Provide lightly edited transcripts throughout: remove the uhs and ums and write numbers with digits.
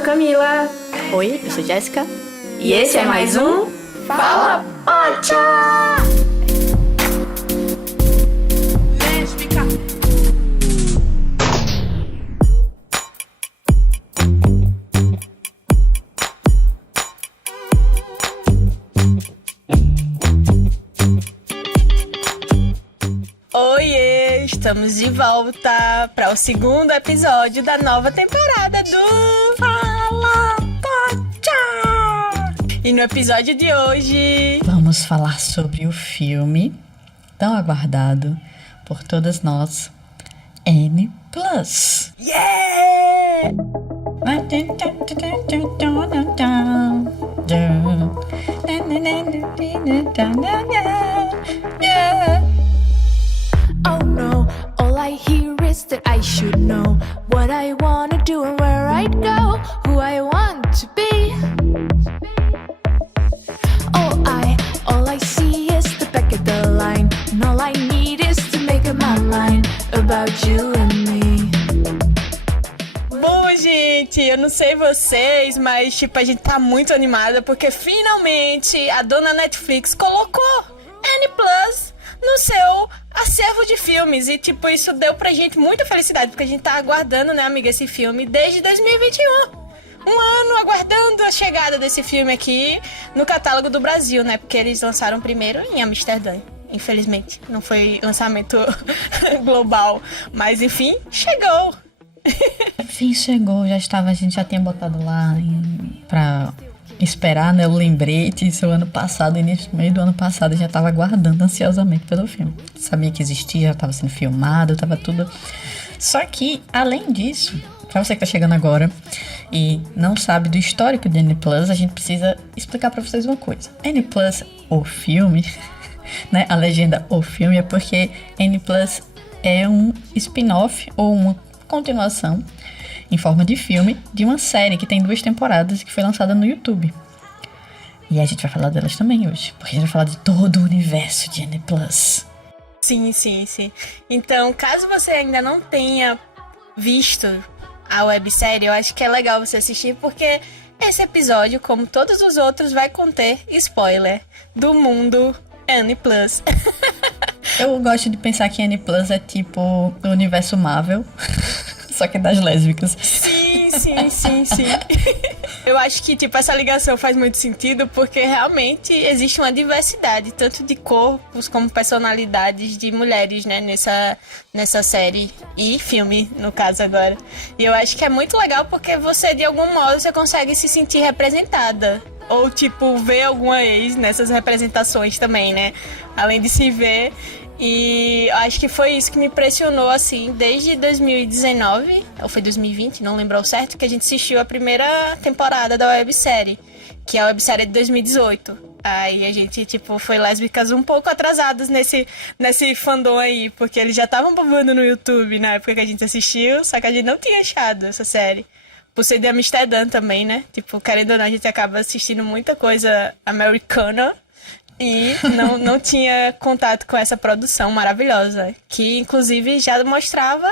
sou Camila. Oi, eu sou Jéssica. E esse é mais um Fala Pocha! Oiê, estamos de volta para o segundo episódio da nova temporada do Fala Pocha! E no episódio de hoje vamos falar sobre o filme tão aguardado por todas nós, N+. Yeah! Oh no, all I hear is that I should know what I wanna do and where I'd go, who I want to be. All I see is the back of the line, and all I need is to make up my mind about you and me. Bom, gente, eu não sei vocês, mas tipo, a gente tá muito animada porque finalmente a dona Netflix colocou N+ no seu acervo de filmes. E tipo, isso deu pra gente muita felicidade, porque a gente tá aguardando, né, amiga, esse filme desde 2021. Um ano aguardando a chegada desse filme aqui no catálogo do Brasil, né? Porque eles lançaram primeiro em Amsterdã. Infelizmente, não foi lançamento global. Mas enfim, chegou! Enfim, chegou, a gente já tinha botado lá pra esperar, né, o lembrete. Isso ano passado, início meio do ano passado, eu já tava aguardando ansiosamente pelo filme. Sabia que existia, já tava sendo filmado, tava tudo. Só que, além disso, pra você que tá chegando agora e não sabe do histórico de N+, a gente precisa explicar pra vocês uma coisa. N+, o filme, né, a legenda o filme é porque N+, é um spin-off ou uma continuação em forma de filme de uma série que tem 2 temporadas e que foi lançada no YouTube. E a gente vai falar delas também hoje, porque a gente vai falar de todo o universo de N+. Sim. Então, caso você ainda não tenha visto a websérie, eu acho que é legal você assistir, porque esse episódio, como todos os outros, vai conter spoiler do mundo N+. Eu gosto de pensar que N+ é tipo o universo Marvel, só que das lésbicas. Sim. Eu acho que, tipo, essa ligação faz muito sentido, porque realmente existe uma diversidade, tanto de corpos como personalidades de mulheres, né, nessa série e filme, no caso agora. E eu acho que é muito legal porque você, de algum modo, você consegue se sentir representada. Ou, tipo, ver alguma ex nessas representações também, né? Além de se ver. E acho que foi isso que me impressionou, assim, desde 2019, ou foi 2020, não lembro ao certo, que a gente assistiu a primeira temporada da websérie, que é a websérie de 2018. Aí a gente, tipo, foi lésbicas um pouco atrasadas nesse fandom aí, porque eles já estavam bombando no YouTube na época que a gente assistiu, só que a gente não tinha achado essa série. Por ser de Amsterdã também, né? Tipo, querendo ou não, a gente acaba assistindo muita coisa americana e não tinha contato com essa produção maravilhosa, que inclusive já mostrava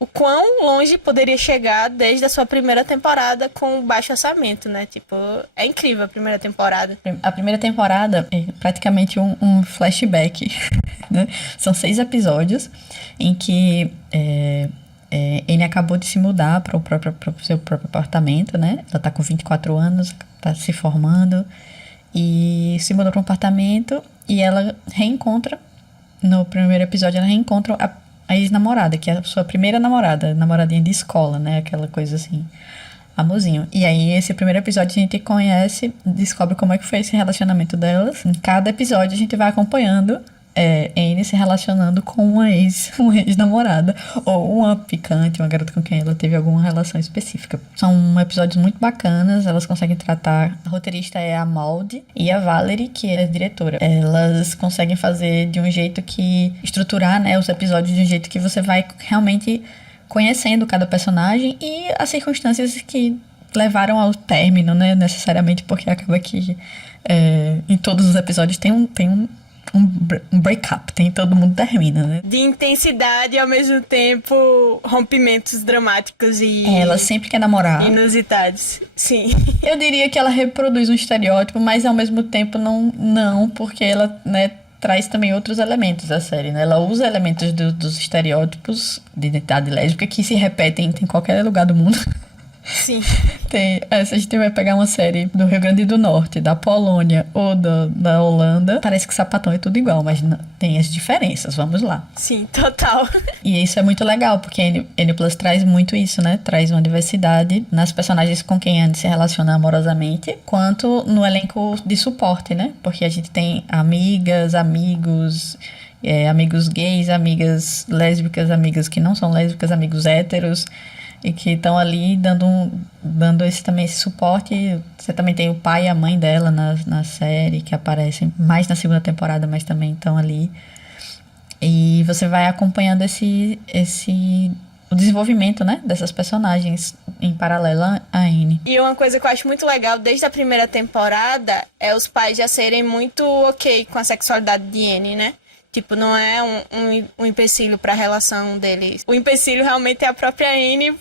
o quão longe poderia chegar desde a sua primeira temporada com baixo orçamento, né? Tipo, é incrível a primeira temporada. A primeira temporada é praticamente um flashback, né? São 6 episódios em que ele acabou de se mudar para o seu próprio apartamento, né? Ela tá com 24 anos, tá se formando e se mudou para um apartamento, e ela reencontra, no primeiro episódio, ela reencontra a ex-namorada, que é a sua primeira namorada, namoradinha de escola, né? Aquela coisa assim, amorzinho. E aí, esse primeiro episódio a gente conhece, descobre como é que foi esse relacionamento delas. Em cada episódio a gente vai acompanhando Anne se relacionando com uma ex-namorada, ou uma ficante, uma garota com quem ela teve alguma relação específica. São episódios muito bacanas, elas conseguem tratar. A roteirista é a Maldi e a Valerie, que é a diretora. Elas conseguem fazer de um jeito que estruturar, né, os episódios de um jeito que você vai realmente conhecendo cada personagem e as circunstâncias que levaram ao término, né, necessariamente, porque acaba que em todos os episódios tem um um break-up. Todo mundo termina, né? De intensidade e ao mesmo tempo rompimentos dramáticos e Ela sempre quer namorar. inusitados. Sim. Eu diria que ela reproduz um estereótipo, mas ao mesmo tempo não, porque ela, né, traz também outros elementos da série, né? Ela usa elementos dos estereótipos de identidade lésbica que se repetem em qualquer lugar do mundo. Sim. Se a gente vai pegar uma série do Rio Grande do Norte, da Polônia ou da Holanda, parece que sapatão é tudo igual, mas tem as diferenças, vamos lá. Sim, total. E isso é muito legal, porque a N Plus traz muito isso, né? Traz uma diversidade nas personagens com quem a Anne se relaciona amorosamente, quanto no elenco de suporte, né? Porque a gente tem amigas, amigos... amigos gays, amigas lésbicas, amigas que não são lésbicas, amigos héteros, e que estão ali dando esse suporte. Você também tem o pai e a mãe dela na série, que aparecem mais na segunda temporada, mas também estão ali. E você vai acompanhando o desenvolvimento, né, dessas personagens em paralelo à Anne. E uma coisa que eu acho muito legal desde a primeira temporada é os pais já serem muito ok com a sexualidade de Anne, né? Tipo, não é um empecilho para a relação deles. O empecilho realmente é a própria Anne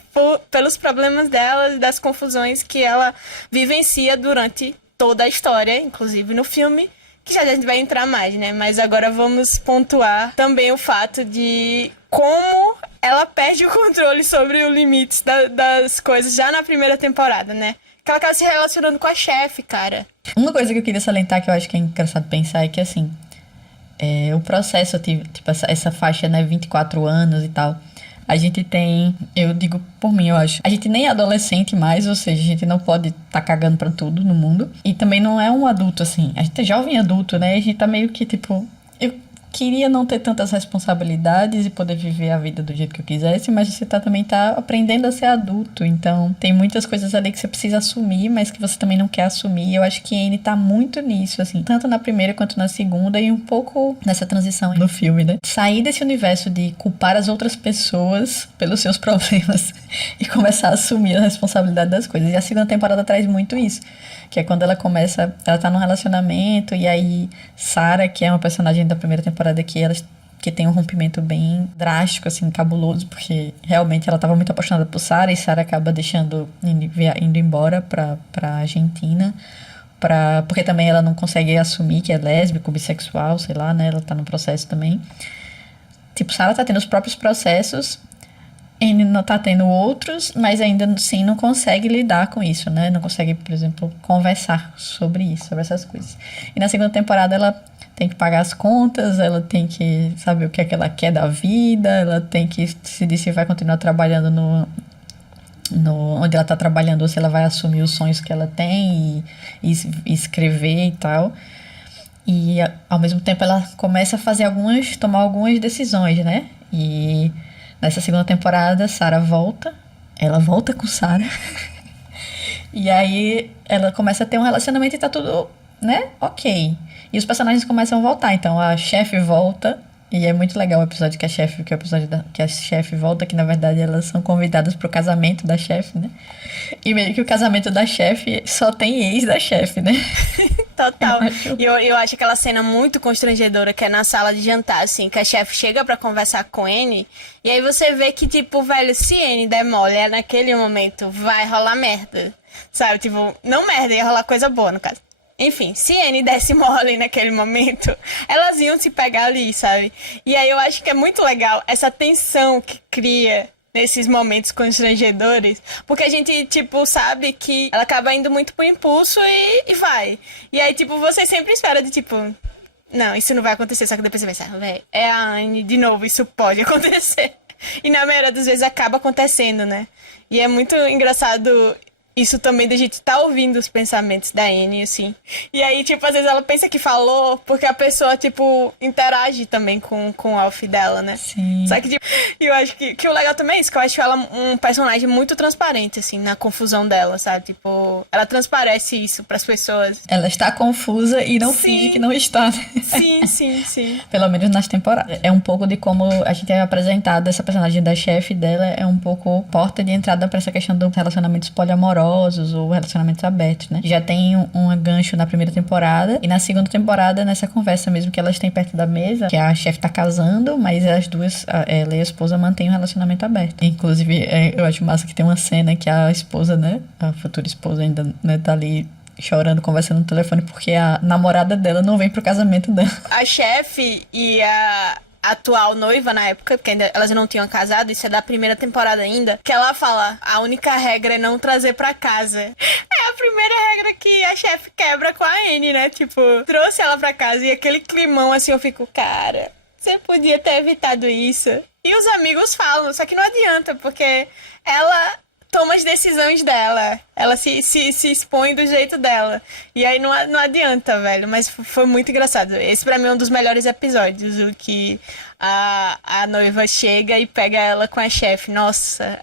pelos problemas dela e das confusões que ela vivencia durante toda a história, inclusive no filme, que já a gente vai entrar mais, né? Mas agora vamos pontuar também o fato de como ela perde o controle sobre os limites das coisas já na primeira temporada, né? Que ela acaba se relacionando com a chefe, cara. Uma coisa que eu queria salientar, que eu acho que é engraçado pensar, é que, assim... o processo, tipo, essa faixa, né, 24 anos e tal, a gente tem, eu digo por mim, eu acho, a gente nem é adolescente mais, ou seja, a gente não pode tá cagando pra tudo no mundo, e também não é um adulto, assim, a gente é jovem adulto, né, a gente tá meio que, tipo, eu queria não ter tantas responsabilidades e poder viver a vida do jeito que eu quisesse, mas você também tá aprendendo a ser adulto, então tem muitas coisas ali que você precisa assumir, mas que você também não quer assumir. Eu acho que a Anne tá muito nisso, assim, tanto na primeira quanto na segunda, e um pouco nessa transição no filme, né? Sair desse universo de culpar as outras pessoas pelos seus problemas e começar a assumir a responsabilidade das coisas. E a segunda temporada traz muito isso, que é quando ela tá num relacionamento, e aí Sarah, que é uma personagem da primeira temporada que tem um rompimento bem drástico, assim, cabuloso, porque realmente ela estava muito apaixonada por Sarah, e Sarah acaba indo embora pra Argentina, porque também ela não consegue assumir que é lésbica, bissexual, sei lá, né, ela tá no processo também. Tipo, Sarah tá tendo os próprios processos, Anne não tá tendo outros, mas ainda assim não consegue lidar com isso, né? Não consegue, por exemplo, conversar sobre isso, sobre essas coisas. E na segunda temporada ela tem que pagar as contas, ela tem que saber o que é que ela quer da vida, ela tem que decidir se vai continuar trabalhando onde ela tá trabalhando, ou se ela vai assumir os sonhos que ela tem e escrever e tal. E ao mesmo tempo ela começa a tomar algumas decisões, né? E nessa segunda temporada, ela volta com Sarah. E aí ela começa a ter um relacionamento e tá tudo, né, ok. E os personagens começam a voltar. Então a chefe volta, e é muito legal o episódio que a chefe volta, que na verdade elas são convidadas pro casamento da chefe, né? E meio que o casamento da chefe só tem ex da chefe, né? Total. E eu acho aquela cena muito constrangedora, que é na sala de jantar, assim, que a chefe chega pra conversar com Anne, e aí você vê que, tipo, velho, se Anne der mole, naquele momento vai rolar merda, sabe? Tipo, não merda, ia rolar coisa boa, no caso. Enfim, se Anne desse mole naquele momento, elas iam se pegar ali, sabe? E aí eu acho que é muito legal essa tensão que cria nesses momentos constrangedores, porque a gente, tipo, sabe que ela acaba indo muito por impulso e vai. E aí, tipo, você sempre espera de, tipo, não, isso não vai acontecer, só que depois você pensa, velho, é a Anne de novo, isso pode acontecer. E na maioria das vezes acaba acontecendo, né? E é muito engraçado isso também da gente tá ouvindo os pensamentos da Anne, assim. E aí, tipo, às vezes ela pensa que falou porque a pessoa, tipo, interage também com o Alf dela, né? Sim. Só que, tipo, eu acho que o legal também é isso, que eu acho ela um personagem muito transparente, assim, na confusão dela, sabe? Tipo, ela transparece isso pras pessoas. Ela está confusa e não finge que não está, né? Sim. Pelo menos nas temporadas. É um pouco de como a gente é apresentado, essa personagem da chefe dela é um pouco porta de entrada pra essa questão dos relacionamentos poliamorosos poliamorosos ou relacionamentos abertos, né? Já tem um gancho na primeira temporada, e na segunda temporada, nessa conversa mesmo que elas têm perto da mesa, que a chefe tá casando, mas as duas, ela e a esposa, mantêm um relacionamento aberto. Inclusive, eu acho massa que tem uma cena que a esposa, né, a futura esposa ainda, né, tá ali chorando, conversando no telefone, porque a namorada dela não vem pro casamento dela. A chefe e a atual noiva na época, porque ainda, elas não tinham casado, isso é da primeira temporada ainda, que ela fala, a única regra é não trazer pra casa. É a primeira regra que a chefe quebra com a Anne, né? Tipo, trouxe ela pra casa e aquele climão assim, eu fico, cara, você podia ter evitado isso. E os amigos falam, só que não adianta, porque ela toma as decisões dela. Ela se expõe do jeito dela. E aí não adianta, velho. Mas foi muito engraçado. Esse pra mim é um dos melhores episódios. O que a noiva chega e pega ela com a chefe. Nossa,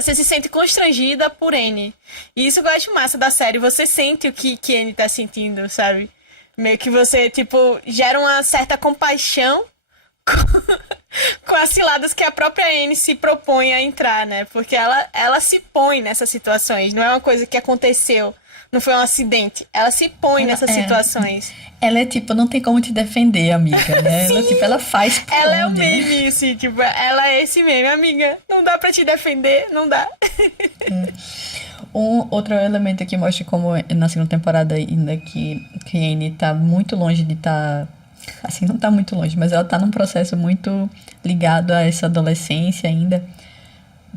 você se sente constrangida por Anne. E isso eu acho massa da série. Você sente o que Anne tá sentindo, sabe? Meio que você, tipo, gera uma certa compaixão com as ciladas que a própria Anne se propõe a entrar, né? Porque ela se põe nessas situações. Não é uma coisa que aconteceu, não foi um acidente. Ela se põe nessas situações. Ela é tipo, não tem como te defender, amiga, né? Ela faz por ela onde, é o né? meme, assim, tipo, ela é esse meme, amiga. Não dá pra te defender, não dá. Um outro elemento que mostra como na segunda temporada ainda que Anne tá muito longe de estar... Assim, não tá muito longe, mas ela tá num processo muito ligado a essa adolescência ainda.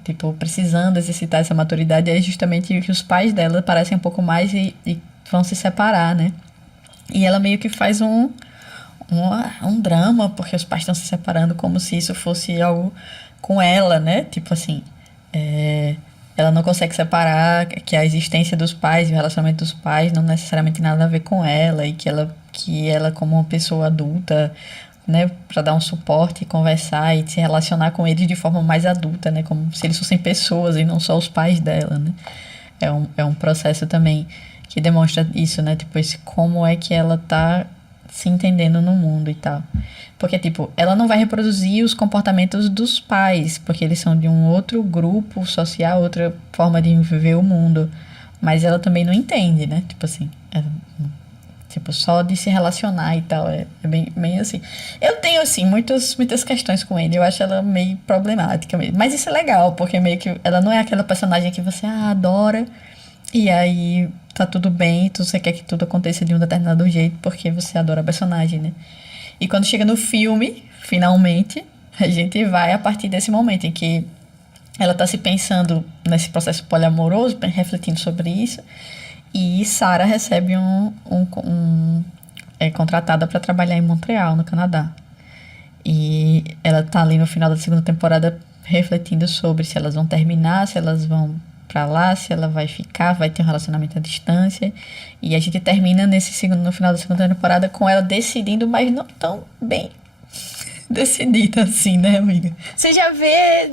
Tipo, precisando exercitar essa maturidade. É justamente que os pais dela parecem um pouco mais e vão se separar, né? E ela meio que faz um drama, porque os pais estão se separando como se isso fosse algo com ela, né? Tipo assim, ela não consegue separar que a existência dos pais e o relacionamento dos pais não necessariamente tem nada a ver com ela, e que ela como uma pessoa adulta, né, para dar um suporte, conversar e se relacionar com eles de forma mais adulta, né, como se eles fossem pessoas e não só os pais dela, né. É um processo também que demonstra isso, né, tipo, como é que ela tá se entendendo no mundo e tal. Porque, tipo, ela não vai reproduzir os comportamentos dos pais, porque eles são de um outro grupo social, outra forma de viver o mundo. Mas ela também não entende, né? Tipo assim, tipo, só de se relacionar e tal, é bem assim. Eu tenho, assim, muitas questões com ele, eu acho ela meio problemática mesmo. Mas isso é legal, porque meio que ela não é aquela personagem que você adora, e aí tá tudo bem, você quer que tudo aconteça de um determinado jeito, porque você adora a personagem, né? E quando chega no filme, finalmente, a gente vai a partir desse momento em que ela tá se pensando nesse processo poliamoroso, refletindo sobre isso, e Sarah recebe é contratada para trabalhar em Montreal, no Canadá. E ela tá ali no final da segunda temporada refletindo sobre se elas vão terminar, se elas vão pra lá, se ela vai ficar, vai ter um relacionamento à distância. E a gente termina no final da segunda temporada com ela decidindo, mas não tão bem decidida assim, né, amiga? Você já vê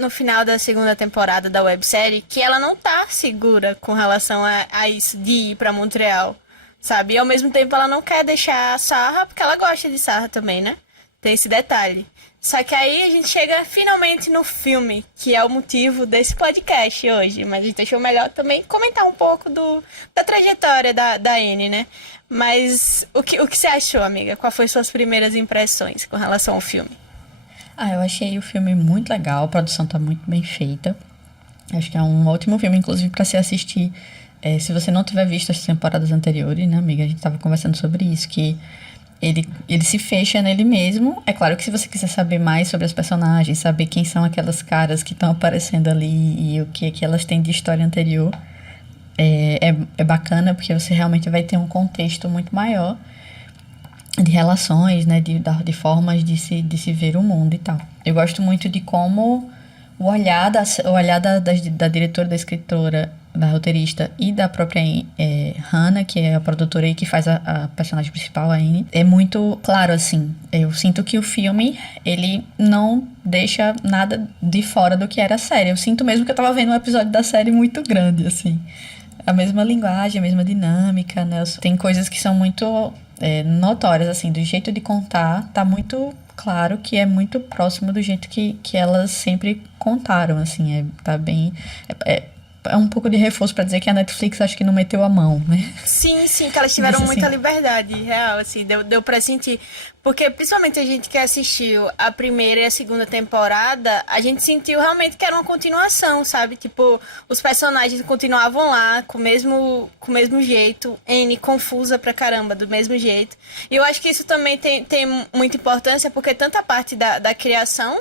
no final da segunda temporada da websérie que ela não tá segura com relação a isso de ir pra Montreal, sabe? E ao mesmo tempo ela não quer deixar a Sarah, porque ela gosta de Sarah também, né? Tem esse detalhe. Só que aí a gente chega finalmente no filme, que é o motivo desse podcast hoje. Mas a gente achou melhor também comentar um pouco da trajetória da Anne, né? Mas o que você achou, amiga? Quais foram suas primeiras impressões com relação ao filme? Eu achei o filme muito legal, a produção tá muito bem feita. Acho que é um ótimo filme, inclusive, para se assistir. Se você não tiver visto as temporadas anteriores, né, amiga? A gente tava conversando sobre isso, que ele se fecha nele mesmo. É claro que se você quiser saber mais sobre as personagens, saber quem são aquelas caras que estão aparecendo ali e o que elas têm de história anterior, é bacana, porque você realmente vai ter um contexto muito maior de relações, né, de formas de se ver o mundo e tal. Eu gosto muito de como o olhar da diretora, da escritora, da roteirista e da própria Hannah, que é a produtora e que faz a personagem principal, a Anne, é muito claro, assim. Eu sinto que o filme, ele não deixa nada de fora do que era a série. Eu sinto mesmo que eu tava vendo um episódio da série muito grande, assim. A mesma linguagem, a mesma dinâmica, né? Tem coisas que são muito notórias, assim, do jeito de contar, tá muito claro que é muito próximo do jeito que elas sempre contaram, assim, tá bem... é um pouco de reforço pra dizer que a Netflix acho que não meteu a mão, né? Sim, que elas tiveram Mas, muita assim, liberdade, real, assim, deu pra sentir. Porque, principalmente a gente que assistiu a primeira e a segunda temporada, a gente sentiu realmente que era uma continuação, sabe? Tipo, os personagens continuavam lá, com o mesmo jeito, Anne confusa pra caramba, do mesmo jeito. E eu acho que isso também tem muita importância, porque tanta parte da criação,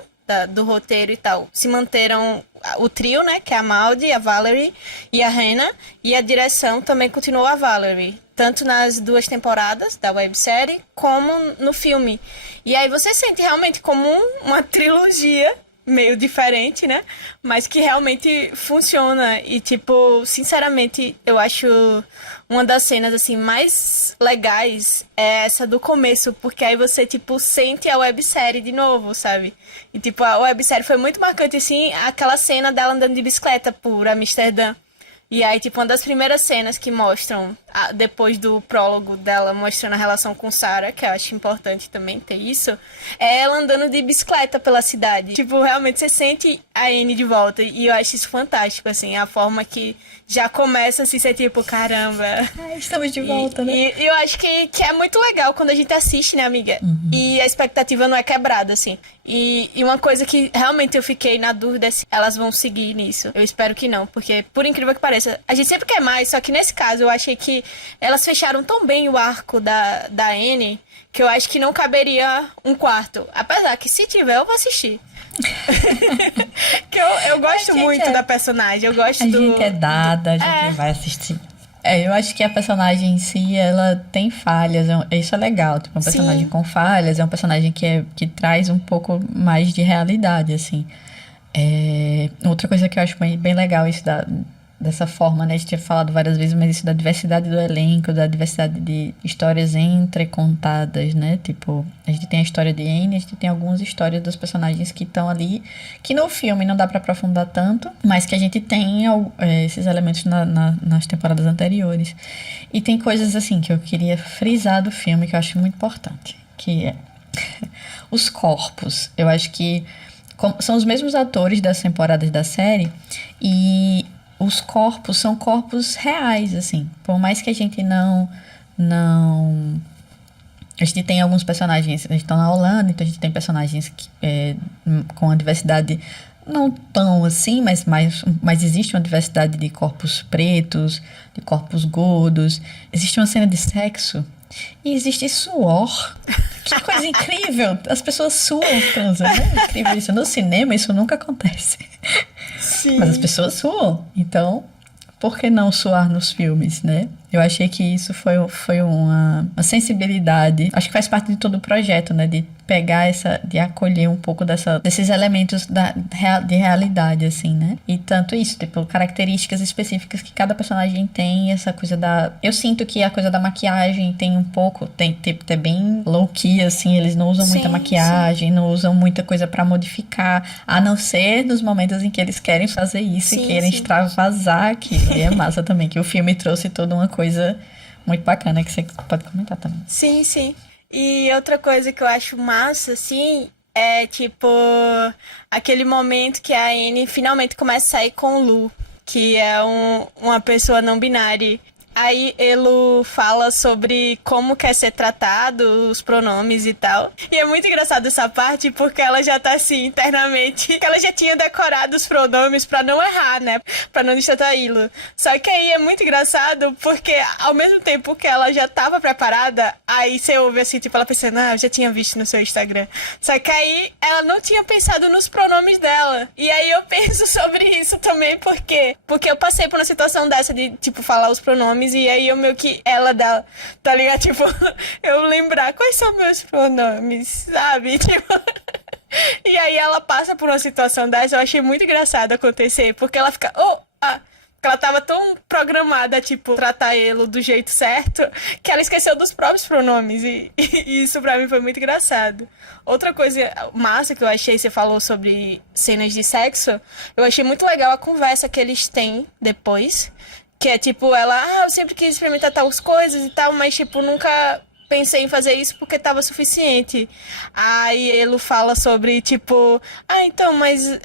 do roteiro e tal, se manteram o trio, né, que é a Maldi, a Valerie e a Hannah, e a direção também continuou a Valerie, tanto nas 2 temporadas da websérie, como no filme. E aí você sente realmente como uma trilogia, meio diferente, né, mas que realmente funciona. E, tipo, sinceramente, eu acho uma das cenas, assim, mais legais é essa do começo, porque aí você, tipo, sente a websérie de novo, sabe? E, tipo, a websérie foi muito marcante, assim, aquela cena dela andando de bicicleta por Amsterdã. E aí, tipo, uma das primeiras cenas que mostram, depois do prólogo dela mostrando a relação com Sarah, que eu acho importante também ter isso, é ela andando de bicicleta pela cidade. Tipo, realmente você sente a Anne de volta. E eu acho isso fantástico, assim, a forma que já começa a se ser tipo, caramba. Estamos de volta, né? E eu acho que é muito legal quando a gente assiste, né, amiga? Uhum. E a expectativa não é quebrada, assim. E uma coisa que realmente eu fiquei na dúvida é se elas vão seguir nisso. Eu espero que não, porque, por incrível que pareça, a gente sempre quer mais, só que nesse caso eu achei que elas fecharam tão bem o arco da Anne que eu acho que não caberia um quarto. Apesar que se tiver, eu vou assistir. Que eu gosto muito da personagem, eu gosto A do... gente é dada, a gente vai assistir. Eu acho que a personagem em si, ela tem falhas, isso é legal, tipo, um personagem Sim. com falhas, é um personagem que traz um pouco mais de realidade, assim. Outra coisa que eu acho bem legal, isso dessa forma, né, a gente tinha falado várias vezes, mas isso da diversidade do elenco, da diversidade de histórias entrecontadas, né, tipo, a gente tem a história de Anne, a gente tem algumas histórias dos personagens que estão ali, que no filme não dá pra aprofundar tanto, mas que a gente tem esses elementos nas temporadas anteriores. E tem coisas, assim, que eu queria frisar do filme, que eu acho muito importante, que é os corpos. Eu acho que são os mesmos atores das temporadas da série, e os corpos são corpos reais, assim. Por mais que a gente não... A gente tem alguns personagens... A gente tá na Holanda, então a gente tem personagens com a diversidade não tão assim, mas existe uma diversidade de corpos pretos, de corpos gordos. Existe uma cena de sexo e existe suor. Que coisa incrível! As pessoas suam transam, né? É incrível isso. No cinema isso nunca acontece. Sim. Mas as pessoas suam. Então, por que não suar nos filmes, né? Eu achei que isso foi uma sensibilidade. Acho que faz parte de todo o projeto, né? De pegar de acolher um pouco desses elementos de realidade, assim, né? E tanto isso, tipo, características específicas que cada personagem tem, essa coisa Eu sinto que a coisa da maquiagem tem um pouco, tem bem low-key, assim, eles não usam muita maquiagem, não usam muita coisa pra modificar, a não ser nos momentos em que eles querem fazer isso e querem extravasar aquilo. E é massa também, que o filme trouxe toda uma coisa muito bacana que você pode comentar também. Sim, sim. E outra coisa que eu acho massa, assim, é tipo aquele momento que a Anne finalmente começa a sair com o Lu, que é uma pessoa não binária. Aí ele fala sobre como quer ser tratado, os pronomes e tal. E é muito engraçado essa parte, porque ela já tá assim, internamente, que ela já tinha decorado os pronomes pra não errar, né? Pra não distraí-lo. Só que aí é muito engraçado, porque ao mesmo tempo que ela já tava preparada, aí você ouve assim, tipo, ela pensando, eu já tinha visto no seu Instagram. Só que aí ela não tinha pensado nos pronomes dela. E aí eu penso sobre isso também, porque eu passei por uma situação dessa de, tipo, falar os pronomes. E aí eu meio que ela dá, tá ligado? Tipo, eu lembrar quais são meus pronomes, sabe? Tipo... E aí ela passa por uma situação dessa, eu achei muito engraçado acontecer, porque ela fica, porque ela tava tão programada, tipo, tratar ele do jeito certo, que ela esqueceu dos próprios pronomes. E isso pra mim foi muito engraçado. Outra coisa massa que eu achei, você falou sobre cenas de sexo, eu achei muito legal a conversa que eles têm depois. Que é tipo, ela, eu sempre quis experimentar tais coisas e tal, mas tipo, nunca pensei em fazer isso porque tava suficiente. Aí ele fala sobre, tipo, então, mas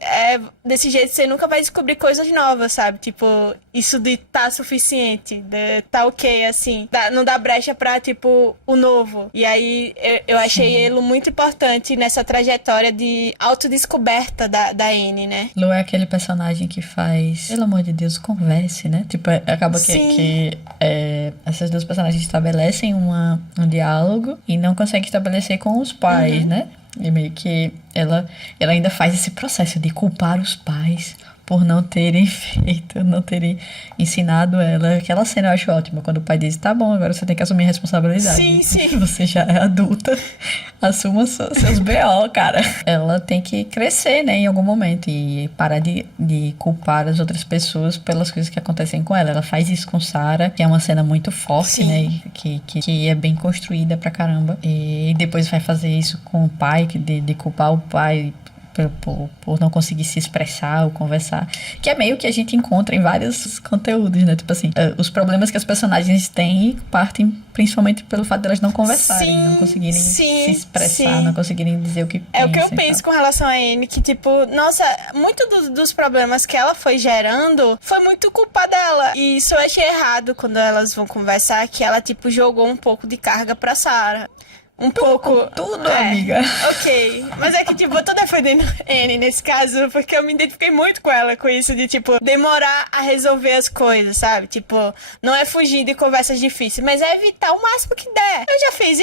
desse jeito você nunca vai descobrir coisas novas, sabe? Tipo, isso de tá suficiente, de tá ok, assim. Não dá brecha pra, tipo, o novo. E aí eu achei ele muito importante nessa trajetória de autodescoberta da Anne, né? Lu é aquele personagem que faz, pelo amor de Deus, converse, né? Tipo, acaba que essas duas personagens estabelecem um diálogo e não conseguem estabelecer com os pais, né? E meio que ela ainda faz esse processo de culpar os pais por não terem feito, não terem ensinado ela. Aquela cena eu acho ótima, quando o pai diz, tá bom, agora você tem que assumir a responsabilidade. Sim. Você já é adulta, assuma seus BO, cara. Ela tem que crescer, né, em algum momento e parar de culpar as outras pessoas pelas coisas que acontecem com ela. Ela faz isso com Sarah, que é uma cena muito forte, né, que é bem construída pra caramba. E depois vai fazer isso com o pai, de culpar o pai por não conseguir se expressar ou conversar, que é meio que a gente encontra em vários conteúdos, né? Tipo assim, os problemas que as personagens têm partem principalmente pelo fato delas não conversarem, não conseguirem se expressar, não conseguirem dizer o que pensam. É o que eu penso com relação a Anne, que tipo, nossa, muito dos problemas que ela foi gerando foi muito culpa dela. E isso eu achei errado quando elas vão conversar, que ela tipo jogou um pouco de carga pra Sarah. Tudo, amiga. Ok. Mas é que, tipo, eu tô defendendo Anne nesse caso, porque eu me identifiquei muito com ela, com isso de, tipo, demorar a resolver as coisas, sabe? Tipo, não é fugir de conversas difíceis, mas é evitar o máximo que der. Eu já fiz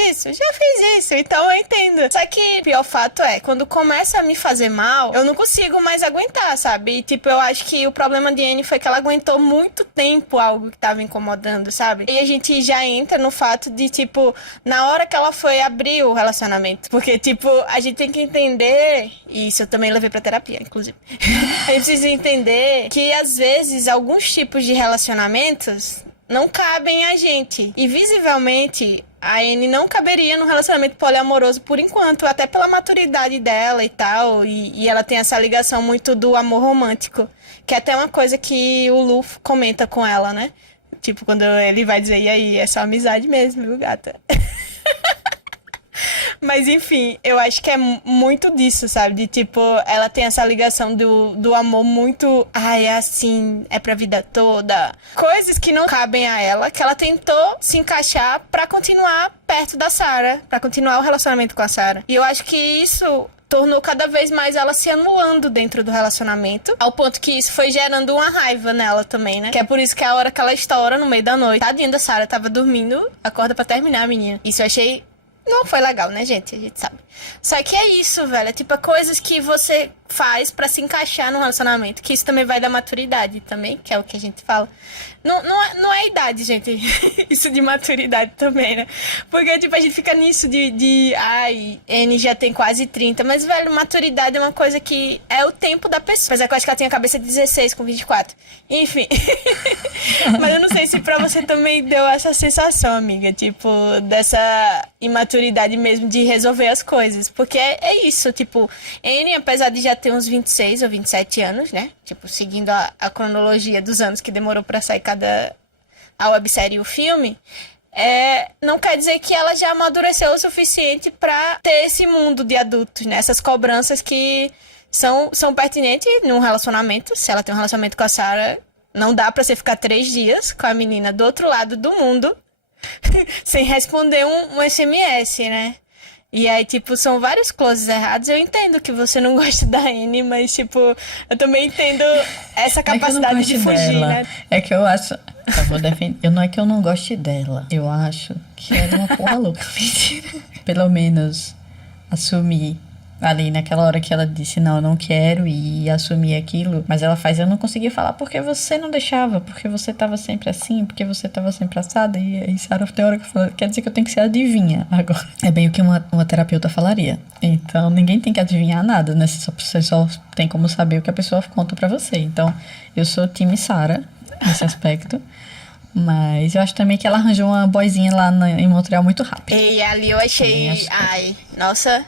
isso, então eu entendo. Só que o pior fato é, quando começa a me fazer mal, eu não consigo mais aguentar, sabe? E, tipo, eu acho que o problema de Anne foi que ela aguentou muito tempo algo que tava incomodando, sabe? E a gente já entra no fato de, tipo, na hora que ela foi abrir o relacionamento. Porque, tipo, a gente tem que entender, e isso eu também levei pra terapia, inclusive. A gente precisa entender que, às vezes, alguns tipos de relacionamentos não cabem a gente. E, visivelmente, a Anne não caberia num relacionamento poliamoroso por enquanto, até pela maturidade dela e tal. E ela tem essa ligação muito do amor romântico, que é até uma coisa que o Lu comenta com ela, né? Tipo, quando ele vai dizer, e aí, é só amizade mesmo, viu, gata? Mas enfim, eu acho que é muito disso, sabe? De tipo, ela tem essa ligação do amor muito... é assim, é pra vida toda. Coisas que não cabem a ela, que ela tentou se encaixar pra continuar perto da Sarah, pra continuar o relacionamento com a Sarah. E eu acho que isso tornou cada vez mais ela se anulando dentro do relacionamento, ao ponto que isso foi gerando uma raiva nela também, né? Que é por isso que a hora que ela estoura no meio da noite, tadinha da Sarah, tava dormindo, acorda pra terminar a menina. Isso eu achei... Não foi legal, né, gente? A gente sabe. Só que é isso, velho. É tipo coisas que você faz pra se encaixar no relacionamento. Que isso também vai da maturidade também, que é o que a gente fala. Não é idade, gente. Isso de maturidade também, né? Porque, tipo, a gente fica nisso ai, N já tem quase 30. Mas, velho, maturidade é uma coisa que é o tempo da pessoa. Apesar que eu acho que ela tem a cabeça de 16 com 24. Enfim. Mas eu não sei se pra você também deu essa sensação, amiga. Tipo, dessa imaturidade mesmo de resolver as coisas. Porque é isso, tipo, N, apesar de já ter uns 26 ou 27 anos, né? Tipo, seguindo a cronologia dos anos que demorou pra sair a websérie e o filme, não quer dizer que ela já amadureceu o suficiente pra ter esse mundo de adultos, né? Essas cobranças que são pertinentes num relacionamento. Se ela tem um relacionamento com a Sarah, não dá pra você ficar 3 dias com a menina do outro lado do mundo sem responder um SMS, né? E aí, tipo, são vários closes errados. Eu entendo que você não gosta da Anne, mas, tipo, eu também entendo essa capacidade de fugir, dela, né? É que eu acho... Eu vou defender... Não é que eu não goste dela. Eu acho que ela é uma porra louca. Mentira. Pelo menos assumir ali naquela hora que ela disse, não, eu não quero, e assumir aquilo. Mas ela faz, eu não conseguia falar porque você não deixava, porque você tava sempre assim, porque você tava sempre assada. E aí Sarah tem hora que fala, quer dizer que eu tenho que ser adivinha agora. É bem o que uma terapeuta falaria. Então ninguém tem que adivinhar nada, né? Você só tem como saber o que a pessoa conta pra você. Então eu sou time Sarah nesse aspecto. Mas eu acho também que ela arranjou uma boizinha lá em Montreal muito rápido. E ali eu achei... Ai, nossa...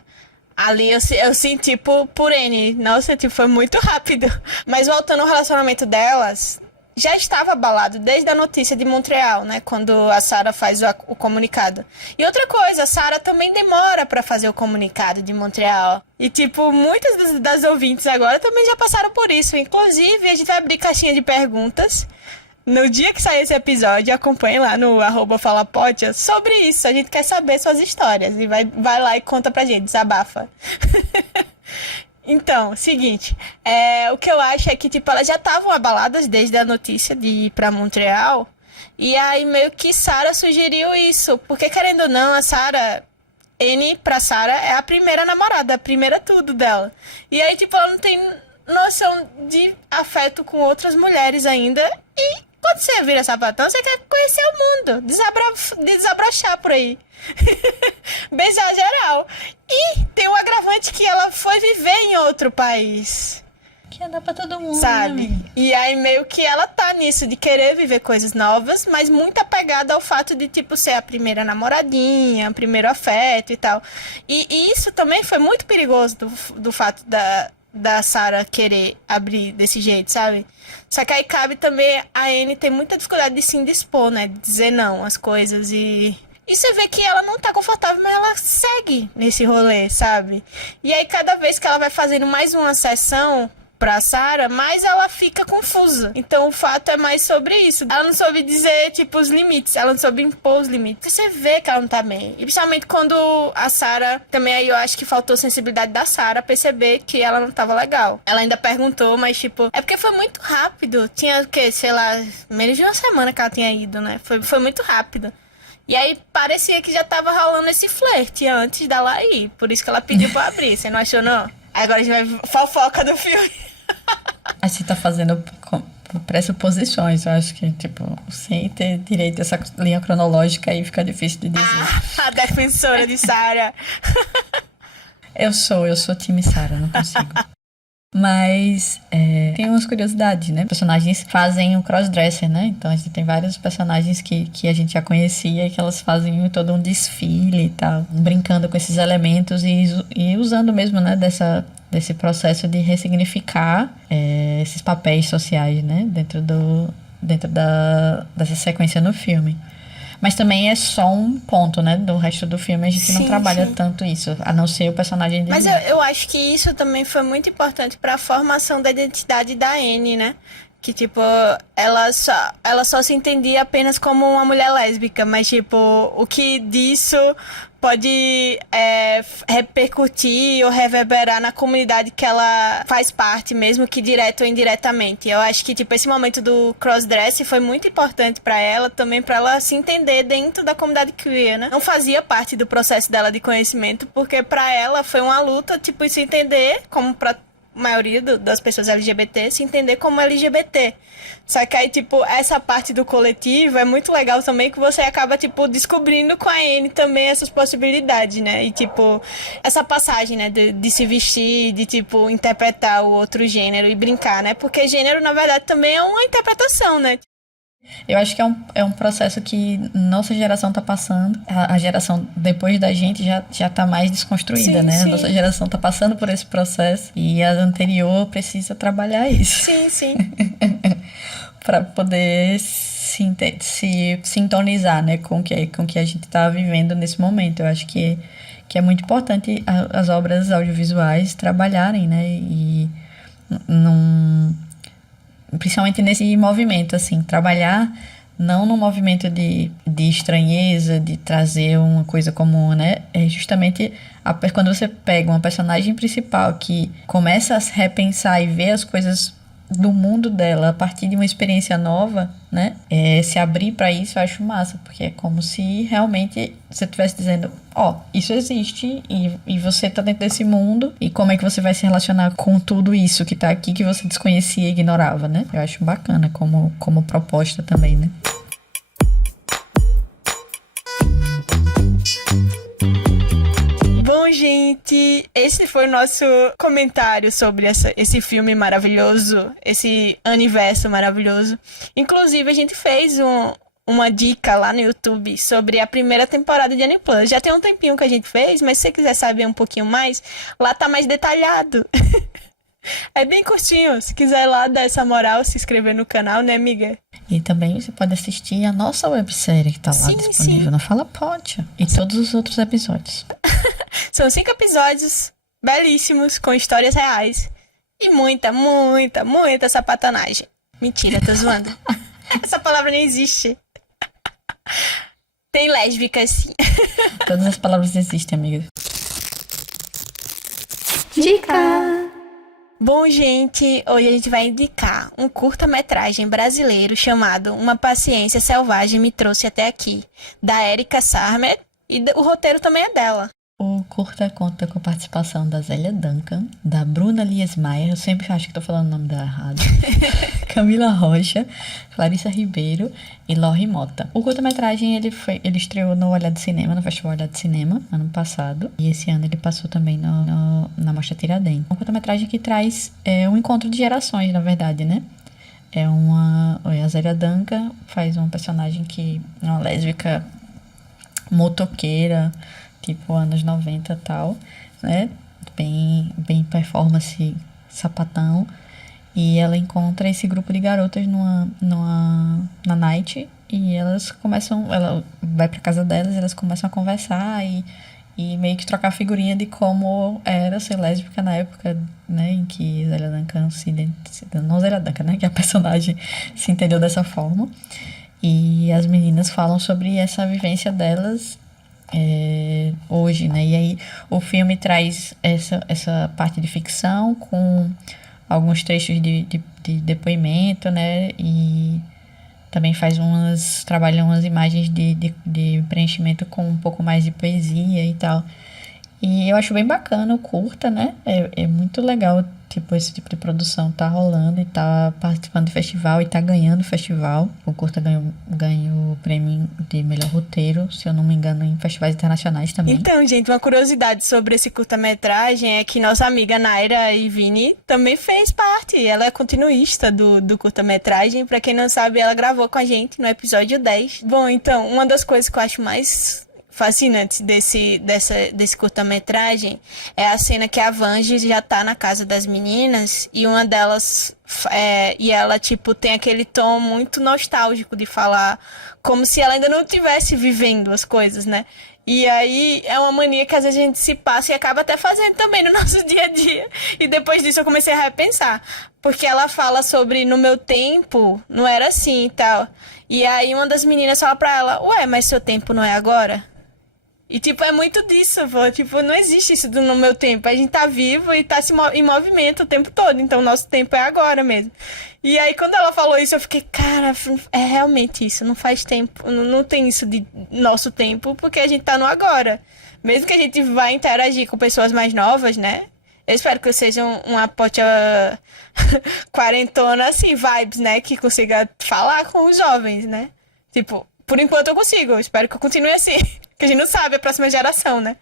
Ali eu senti por N. Nossa, tipo, foi muito rápido. Mas voltando ao relacionamento delas, já estava abalado desde a notícia de Montreal, né? Quando a Sarah faz o comunicado. E outra coisa, a Sarah também demora pra fazer o comunicado de Montreal. E, tipo, muitas das ouvintes agora também já passaram por isso. Inclusive, a gente vai abrir caixinha de perguntas. No dia que sair esse episódio, acompanhe lá no @falapotia sobre isso. A gente quer saber suas histórias. E vai lá e conta pra gente, desabafa. Então, seguinte, o que eu acho é que, tipo, elas já estavam abaladas desde a notícia de ir pra Montreal, e aí meio que Sarah sugeriu isso, porque querendo ou não, a Sarah, pra Sarah, é a primeira namorada, a primeira tudo dela. E aí, tipo, ela não tem noção de afeto com outras mulheres ainda, e quando você vira sapatão, você quer conhecer o mundo, desabrochar por aí. Beijar geral. E tem o agravante que ela foi viver em outro país. Que dá pra todo mundo, sabe? Né? E aí meio que ela tá nisso de querer viver coisas novas, mas muito apegada ao fato de, tipo, ser a primeira namoradinha, primeiro afeto e tal. E isso também foi muito perigoso do fato da Sarah querer abrir desse jeito, sabe? Só que aí cabe também, a Anne tem muita dificuldade de se indispor, né? De dizer não às coisas e você vê que ela não tá confortável, mas ela segue nesse rolê, sabe? E aí cada vez que ela vai fazendo mais uma sessão pra Sarah, mais ela fica confusa. Então o fato é mais sobre isso. Ela não soube dizer, tipo, os limites. Ela não soube impor os limites. Você vê que ela não tá bem. E principalmente quando a Sarah, também aí eu acho que faltou sensibilidade da Sarah perceber que ela não tava legal. Ela ainda perguntou, mas tipo, é porque foi muito rápido. Tinha o quê? Sei lá, menos de uma semana que ela tinha ido, né? Foi muito rápido. E aí parecia que já tava rolando esse flerte antes dela ir. Por isso que ela pediu pra abrir. Você não achou, não? Agora a gente vai fofoca do filme. A gente tá fazendo pressuposições. Eu acho que, tipo, sem ter direito a essa linha cronológica aí fica difícil de dizer. A defensora de Sarah. Eu sou time Sarah, não consigo. Mas tem umas curiosidades, né? Personagens fazem um crossdresser, né? Então a gente tem vários personagens que a gente já conhecia e que elas fazem todo um desfile e tal, brincando com esses elementos e usando mesmo, né, desse processo de ressignificar esses papéis sociais, né? Dentro dessa sequência no filme. Mas também é só um ponto, né? Do resto do filme a gente não trabalha tanto isso, a não ser o personagem de... Mas eu acho que isso também foi muito importante pra formação da identidade da Anne, né? Que, tipo, ela só se entendia apenas como uma mulher lésbica, mas, tipo, o que disso pode repercutir ou reverberar na comunidade que ela faz parte, mesmo que direto ou indiretamente. Eu acho que, tipo, esse momento do crossdress foi muito importante pra ela, também pra ela se entender dentro da comunidade queer, né? Não fazia parte do processo dela de conhecimento, porque pra ela foi uma luta, tipo, se entender como pra maioria das pessoas LGBT se entender como LGBT. Só que aí, tipo, essa parte do coletivo é muito legal também, que você acaba, tipo, descobrindo com a Anne também essas possibilidades, né? E, tipo, essa passagem, né, de se vestir, de, tipo, interpretar o outro gênero e brincar, né? Porque gênero, na verdade, também é uma interpretação, né? Eu acho que é um processo que nossa geração tá passando. A geração depois da gente já tá mais desconstruída, né? Sim. A nossa geração tá passando por esse processo e a anterior precisa trabalhar isso. Sim. Para poder se sintonizar, né, com o que a gente tá vivendo nesse momento. Eu acho que é muito importante as obras audiovisuais trabalharem, né? E principalmente nesse movimento, assim, trabalhar não no movimento de estranheza, de trazer uma coisa comum, né? É justamente quando você pega uma personagem principal que começa a repensar e ver as coisas do mundo dela a partir de uma experiência nova, né? Se abrir para isso eu acho massa, porque é como se realmente você estivesse dizendo, isso existe e você tá dentro desse mundo, e como é que você vai se relacionar com tudo isso que tá aqui que você desconhecia e ignorava, né? Eu acho bacana como proposta também, né? Bom, gente, esse foi o nosso comentário sobre esse filme maravilhoso, esse universo maravilhoso. Inclusive, a gente fez uma dica lá no YouTube sobre a primeira temporada de Annie Plus. Já tem um tempinho que a gente fez, mas se você quiser saber um pouquinho mais, lá tá mais detalhado. É bem curtinho. Se quiser lá dar essa moral, se inscrever no canal, né, amiga? E também você pode assistir a nossa websérie que tá lá Sim, disponível sim. na Fala Pode. E todos os outros episódios. São 5 episódios belíssimos, com histórias reais. E muita, muita, muita sapatanagem. Mentira, tô zoando. Essa palavra nem existe. Tem lésbicas, sim. Todas as palavras existem, amiga. Dica! Bom, gente, hoje a gente vai indicar um curta-metragem brasileiro chamado Uma Paciência Selvagem Me Trouxe Até Aqui, da Erika Sarmer, e o roteiro também é dela. O curta conta com a participação da Zélia Duncan, da Bruna Liesmaier, eu sempre acho que tô falando o nome dela errado, Camila Rocha, Clarissa Ribeiro e Lori Mota. O curta-metragem ele estreou no Olhar do Cinema, no Festival Olhar do Cinema, ano passado, e esse ano ele passou também na Mostra Tiradentes. É um curta-metragem que traz um encontro de gerações, na verdade, né? A Zélia Duncan faz um personagem que é uma lésbica motoqueira, tipo anos 90 e tal, né? Bem performance sapatão. E ela encontra esse grupo de garotas na night e ela vai pra casa delas e elas começam a conversar e meio que trocar figurinha de como era ser lésbica na época, né? Em que Zélia Duncan não Zélia Duncan, né? Que a personagem se entendeu dessa forma. E as meninas falam sobre essa vivência delas hoje, né? E aí o filme traz essa parte de ficção com alguns trechos de depoimento, né? E também trabalha umas imagens de preenchimento com um pouco mais de poesia e tal. E eu acho bem bacana o curta, né? É muito legal, tipo, esse tipo de produção tá rolando e tá participando de festival e tá ganhando festival. O curta ganhou o prêmio de melhor roteiro, se eu não me engano, em festivais internacionais também. Então, gente, uma curiosidade sobre esse curta-metragem é que nossa amiga Naira Ivini também fez parte. Ela é continuista do curta-metragem. Pra quem não sabe, ela gravou com a gente no episódio 10. Bom, então, uma das coisas que eu acho mais fascinante desse curta-metragem é a cena que a Vange já tá na casa das meninas e uma delas e ela tipo tem aquele tom muito nostálgico de falar como se ela ainda não estivesse vivendo as coisas, né? E aí é uma mania que às vezes a gente se passa e acaba até fazendo também no nosso dia a dia. E depois disso eu comecei a repensar, porque ela fala sobre no meu tempo não era assim e tal. E aí uma das meninas fala pra ela: "Ué, mas seu tempo não é agora?" E, tipo, é muito disso, pô. Tipo, não existe isso no meu tempo. A gente tá vivo e tá em movimento o tempo todo. Então, o nosso tempo é agora mesmo. E aí, quando ela falou isso, eu fiquei, cara, é realmente isso. Não faz tempo. Não tem isso de nosso tempo, porque a gente tá no agora. Mesmo que a gente vá interagir com pessoas mais novas, né? Eu espero que eu seja uma pote quarentona, assim, vibes, né? Que consiga falar com os jovens, né? Tipo, por enquanto eu consigo. Eu espero que eu continue assim. Que a gente não sabe, a próxima geração, né?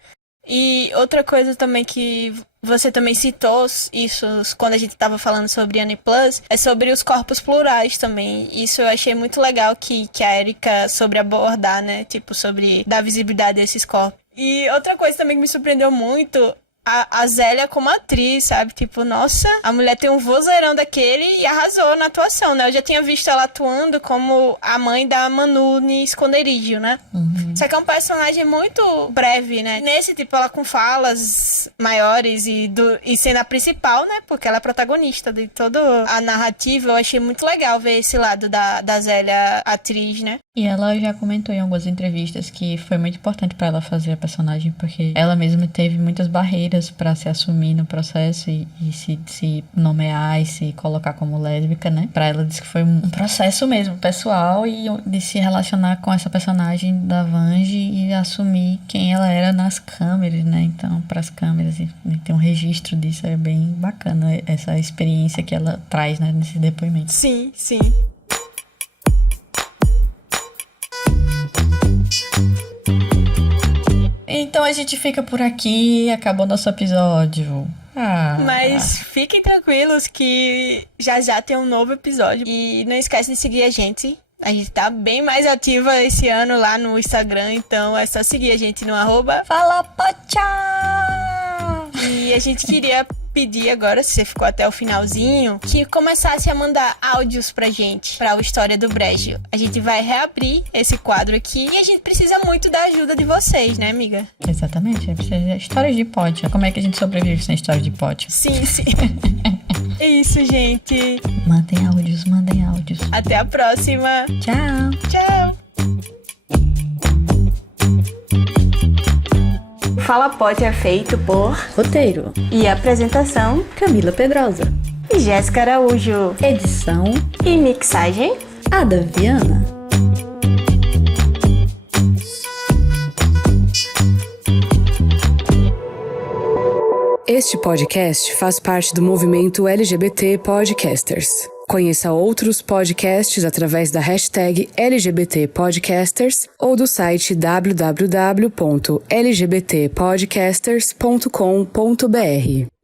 E outra coisa também que você também citou, isso quando a gente estava falando sobre Annie Plus, é sobre os corpos plurais também. Isso eu achei muito legal que a Erika soube abordar, né? Tipo, sobre dar visibilidade a esses corpos. E outra coisa também que me surpreendeu muito, a Zélia como atriz, sabe? Tipo, nossa, a mulher tem um vozeirão daquele e arrasou na atuação, né? Eu já tinha visto ela atuando como a mãe da Manu em Esconderijo, né? Uhum. Só que é um personagem muito breve, né? Nesse, tipo, ela com falas maiores e sendo a principal, né? Porque ela é protagonista de toda a narrativa. Eu achei muito legal ver esse lado da Zélia atriz, né? E ela já comentou em algumas entrevistas que foi muito importante pra ela fazer a personagem, porque ela mesma teve muitas barreiras pra se assumir no processo e se nomear e se colocar como lésbica, né? Pra ela disse que foi um processo mesmo, pessoal, e de se relacionar com essa personagem da Vange e assumir quem ela era nas câmeras, né? Então, pras câmeras, e ter um registro disso é bem bacana, essa experiência que ela traz, né, nesse depoimento. Sim, sim. Então a gente fica por aqui, acabou nosso episódio. Mas fiquem tranquilos que já tem um novo episódio. E não esquece de seguir a gente. A gente tá bem mais ativa esse ano lá no Instagram, então é só seguir a gente no @. Fala, pocha! E a gente queria pedir agora, se você ficou até o finalzinho, que começasse a mandar áudios pra gente, pra História do Brejo. A gente vai reabrir esse quadro aqui e a gente precisa muito da ajuda de vocês, né, amiga? Exatamente, precisa de histórias de pote. Como é que a gente sobrevive sem história de pote? Sim. É isso, gente. Mandem áudios. Até a próxima. Tchau. Tchau. Fala Pote é feito por Roteiro: e apresentação Camila Pedrosa. Jéssica Araújo. Edição: E mixagem Ada Viana. Este podcast faz parte do movimento LGBT Podcasters. Conheça outros podcasts através da hashtag LGBT Podcasters ou do site www.lgbtpodcasters.com.br.